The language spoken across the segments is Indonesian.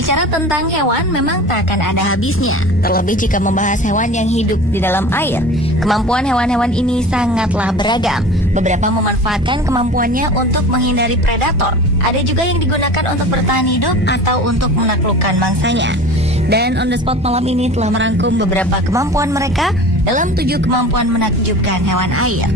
Berbicara tentang hewan memang tak akan ada habisnya. Terlebih jika membahas hewan yang hidup di dalam air. Kemampuan hewan-hewan ini sangatlah beragam. Beberapa memanfaatkan kemampuannya untuk menghindari predator. Ada juga yang digunakan untuk bertahan hidup atau untuk menaklukkan mangsanya. Dan On The Spot malam ini telah merangkum beberapa kemampuan mereka dalam 7 kemampuan menakjubkan hewan air.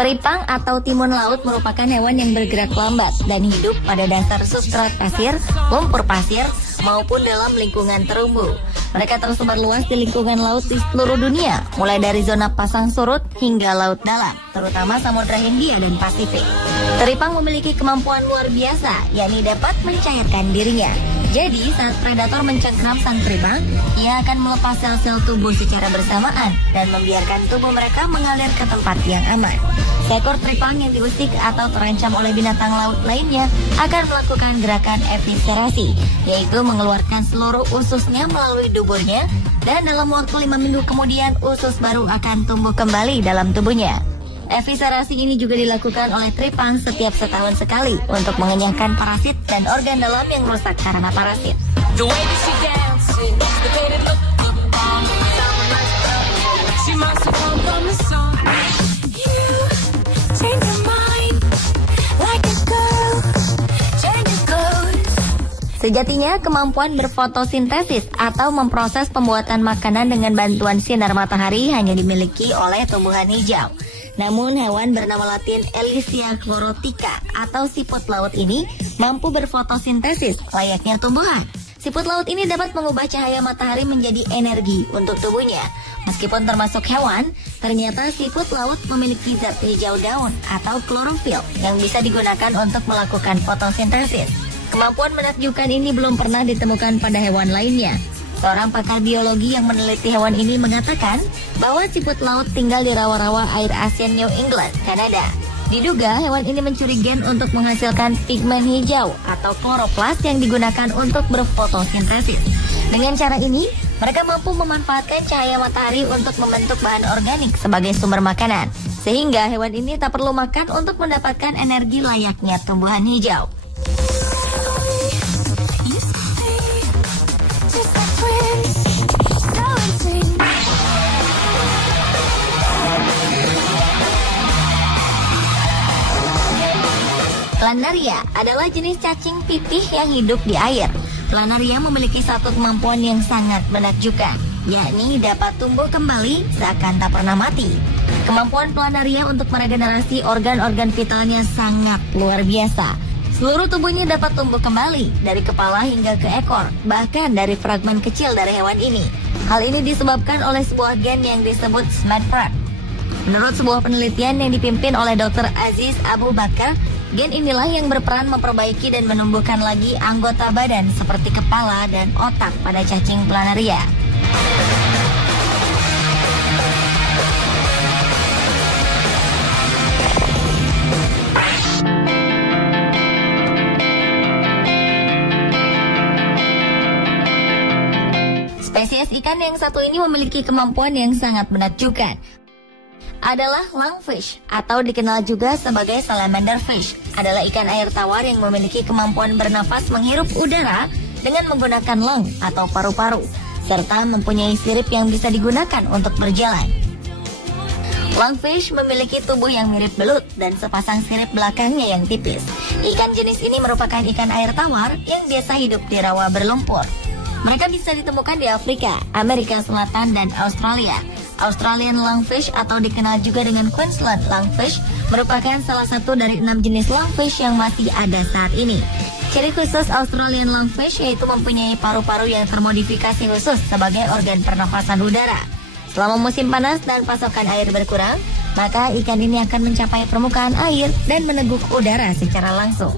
Teripang atau timun laut merupakan hewan yang bergerak lambat dan hidup pada dasar substrat pasir, lumpur pasir, maupun dalam lingkungan terumbu. Mereka tersebar luas di lingkungan laut di seluruh dunia, mulai dari zona pasang surut hingga laut dalam, terutama Samudra Hindia dan Pasifik. Teripang memiliki kemampuan luar biasa, yakni dapat mencairkan dirinya. Jadi, saat predator mencengkram sang teripang, ia akan melepas sel-sel tubuh secara bersamaan dan membiarkan tubuh mereka mengalir ke tempat yang aman. Seekor teripang yang diusik atau terancam oleh binatang laut lainnya akan melakukan gerakan eviscerasi, yaitu mengeluarkan seluruh ususnya melalui duburnya, dan dalam waktu 5 minggu kemudian usus baru akan tumbuh kembali dalam tubuhnya. Eviscerasi ini juga dilakukan oleh teripang setiap setahun sekali untuk mengenyahkan parasit dan organ dalam yang rusak karena parasit. Sejatinya, kemampuan berfotosintesis atau memproses pembuatan makanan dengan bantuan sinar matahari hanya dimiliki oleh tumbuhan hijau. Namun hewan bernama latin Elysia chlorotica atau siput laut ini mampu berfotosintesis layaknya tumbuhan. Siput laut ini dapat mengubah cahaya matahari menjadi energi untuk tubuhnya. Meskipun termasuk hewan, ternyata siput laut memiliki zat hijau daun atau klorofil yang bisa digunakan untuk melakukan fotosintesis. Kemampuan menakjubkan ini belum pernah ditemukan pada hewan lainnya. Seorang pakar biologi yang meneliti hewan ini mengatakan bahwa siput laut tinggal di rawa-rawa air asin New England, Kanada. Diduga hewan ini mencuri gen untuk menghasilkan pigmen hijau atau kloroplas yang digunakan untuk berfotosintesis. Dengan cara ini, mereka mampu memanfaatkan cahaya matahari untuk membentuk bahan organik sebagai sumber makanan. Sehingga hewan ini tak perlu makan untuk mendapatkan energi layaknya tumbuhan hijau. Planaria adalah jenis cacing pipih yang hidup di air. Planaria memiliki satu kemampuan yang sangat menakjubkan, yakni dapat tumbuh kembali seakan tak pernah mati. Kemampuan planaria untuk meregenerasi organ-organ vitalnya sangat luar biasa. Seluruh tubuhnya dapat tumbuh kembali, dari kepala hingga ke ekor, bahkan dari fragmen kecil dari hewan ini. Hal ini disebabkan oleh sebuah gen yang disebut SMAD. Menurut sebuah penelitian yang dipimpin oleh Dr. Aziz Abu Bakar, gen inilah yang berperan memperbaiki dan menumbuhkan lagi anggota badan seperti kepala dan otak pada cacing planaria. Spesies ikan yang satu ini memiliki kemampuan yang sangat menakjubkan. Adalah lungfish atau dikenal juga sebagai salamander fish. Adalah ikan air tawar yang memiliki kemampuan bernafas menghirup udara dengan menggunakan lung atau paru-paru, serta mempunyai sirip yang bisa digunakan untuk berjalan. Lungfish memiliki tubuh yang mirip belut dan sepasang sirip belakangnya yang tipis. Ikan jenis ini merupakan ikan air tawar yang biasa hidup di rawa berlumpur. Mereka bisa ditemukan di Afrika, Amerika Selatan, dan Australia. Australian lungfish atau dikenal juga dengan Queensland lungfish merupakan salah satu dari 6 jenis lungfish yang masih ada saat ini. Ciri khusus Australian lungfish yaitu mempunyai paru-paru yang termodifikasi khusus sebagai organ pernafasan udara. Selama musim panas dan pasokan air berkurang, maka ikan ini akan mencapai permukaan air dan meneguk udara secara langsung.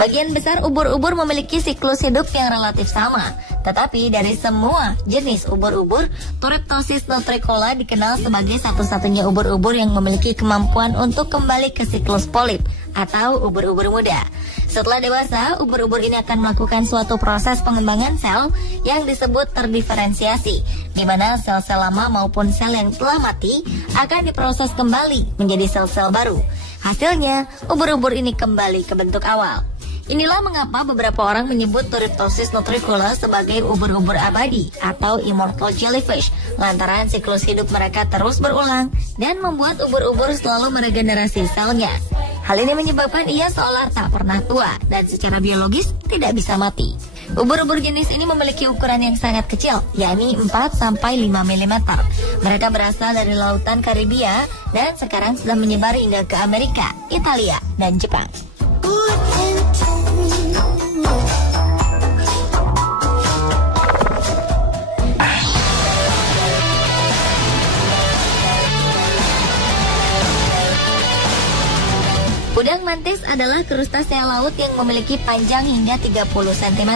Sebagian besar ubur-ubur memiliki siklus hidup yang relatif sama. Tetapi dari semua jenis ubur-ubur, Turritopsis nutricola dikenal sebagai satu-satunya ubur-ubur yang memiliki kemampuan untuk kembali ke siklus polip atau ubur-ubur muda. Setelah dewasa, ubur-ubur ini akan melakukan suatu proses pengembangan sel yang disebut terdiferensiasi, di mana sel-sel lama maupun sel yang telah mati akan diproses kembali menjadi sel-sel baru. Hasilnya, ubur-ubur ini kembali ke bentuk awal. Inilah mengapa beberapa orang menyebut Turritopsis nutricola sebagai ubur-ubur abadi atau immortal jellyfish, lantaran siklus hidup mereka terus berulang dan membuat ubur-ubur selalu meregenerasi selnya. Hal ini menyebabkan ia seolah tak pernah tua dan secara biologis tidak bisa mati. Ubur-ubur jenis ini memiliki ukuran yang sangat kecil, yakni 4-5 mm. Mereka berasal dari lautan Karibia dan sekarang sudah menyebar hingga ke Amerika, Italia, dan Jepang. Udang mantis adalah krustasea laut yang memiliki panjang hingga 30 cm.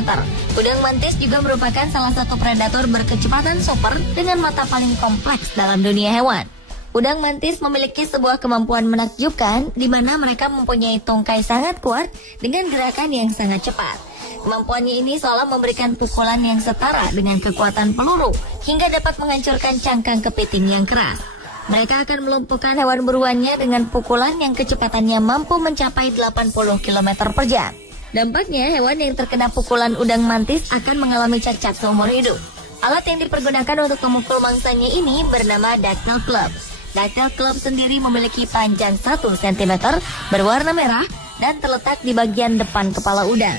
Udang mantis juga merupakan salah satu predator berkecepatan super dengan mata paling kompleks dalam dunia hewan. Udang mantis memiliki sebuah kemampuan menakjubkan di mana mereka mempunyai tungkai sangat kuat dengan gerakan yang sangat cepat. Kemampuannya ini seolah memberikan pukulan yang setara dengan kekuatan peluru hingga dapat menghancurkan cangkang kepiting yang keras. Mereka akan melumpuhkan hewan buruannya dengan pukulan yang kecepatannya mampu mencapai 80 km per jam. Dampaknya, hewan yang terkena pukulan udang mantis akan mengalami cacat seumur hidup. Alat yang dipergunakan untuk memukul mangsanya ini bernama ducktail club. Ducktail club sendiri memiliki panjang 1 cm, berwarna merah, dan terletak di bagian depan kepala udang.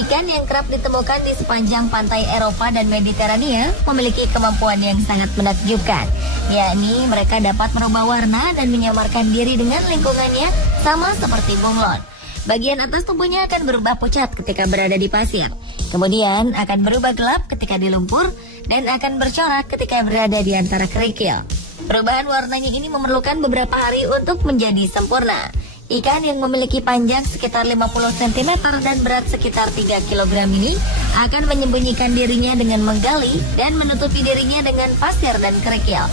Ikan yang kerap ditemukan di sepanjang pantai Eropa dan Mediterania memiliki kemampuan yang sangat menakjubkan, yakni mereka dapat merubah warna dan menyamarkan diri dengan lingkungannya sama seperti bunglon. Bagian atas tubuhnya akan berubah pucat ketika berada di pasir, kemudian akan berubah gelap ketika di lumpur, dan akan bercorak ketika berada di antara kerikil. Perubahan warnanya ini memerlukan beberapa hari untuk menjadi sempurna. Ikan yang memiliki panjang sekitar 50 cm dan berat sekitar 3 kg ini akan menyembunyikan dirinya dengan menggali dan menutupi dirinya dengan pasir dan kerikil.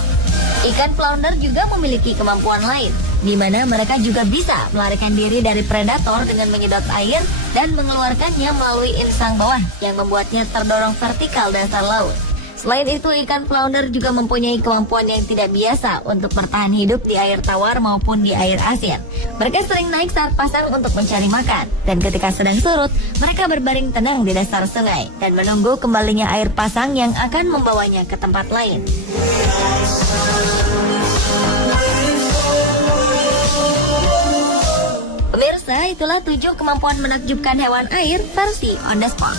Ikan flounder juga memiliki kemampuan lain, di mana mereka juga bisa melarikan diri dari predator dengan menyedot air dan mengeluarkannya melalui insang bawah yang membuatnya terdorong vertikal dasar laut. Selain itu, ikan flounder juga mempunyai kemampuan yang tidak biasa untuk bertahan hidup di air tawar maupun di air asin. Mereka sering naik saat pasang untuk mencari makan, dan ketika sedang surut, mereka berbaring tenang di dasar sungai dan menunggu kembalinya air pasang yang akan membawanya ke tempat lain. Pemirsa, itulah 7 kemampuan menakjubkan hewan air versi On The Spot.